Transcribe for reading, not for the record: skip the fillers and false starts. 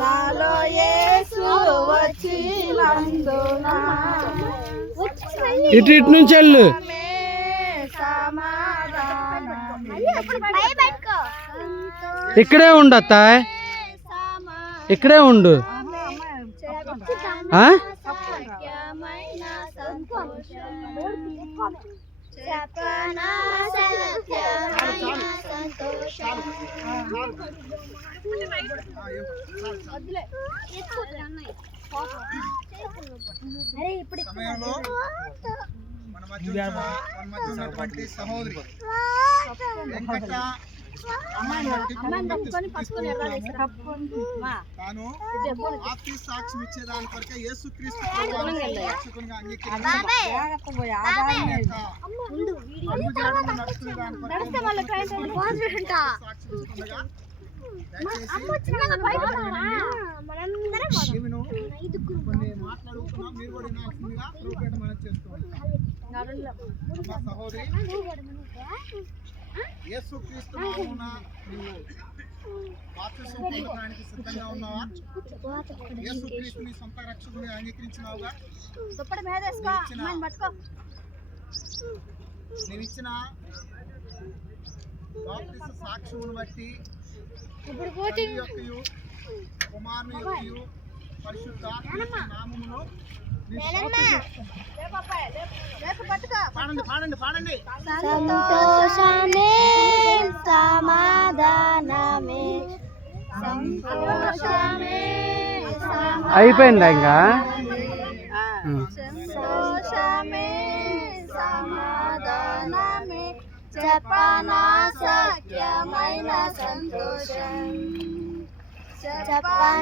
నాలో యేసు వచ్చినందున ఇటు ఇటు నుంచి వెళ్ళు. ఇక్కడే ఉండు అత్త, ఇక్కడే ఉండు. సమయంలో మన మధ్య ఉన్నటువంటి సహోదరి వెంకట తాను ఆత్మ సాక్ష్యం ఇచ్చేదాని కొరకే యేసుక్రీస్తు రక్షకునిగా కొన్ని మాట్లాడుతున్నాం, మీరు కూడా వినాల్సిందిగా మనం చేస్తున్నాం. సహోదరి, యేసుక్రీస్తు నామమున నీవు బాప్తిసం పొందడానికి సిద్ధంగా ఉన్నావా? యేసుక్రీస్తుని సొంత రక్షకునిగా అంగీకరించినావుగా? నీవిచ్చిన బాప్తిస సాక్ష్యమును బట్టి కుమారుని యొక్కయు పరిశుద్ధాత్మ నామములో పాడండి. సంతోషమే సమాధానమే సంతోషమే అయిపోయిందా ఇంకా? సంతోషమే సమాధానమే చెప్పనా సత్యమైన సంతోషం చెప్పనా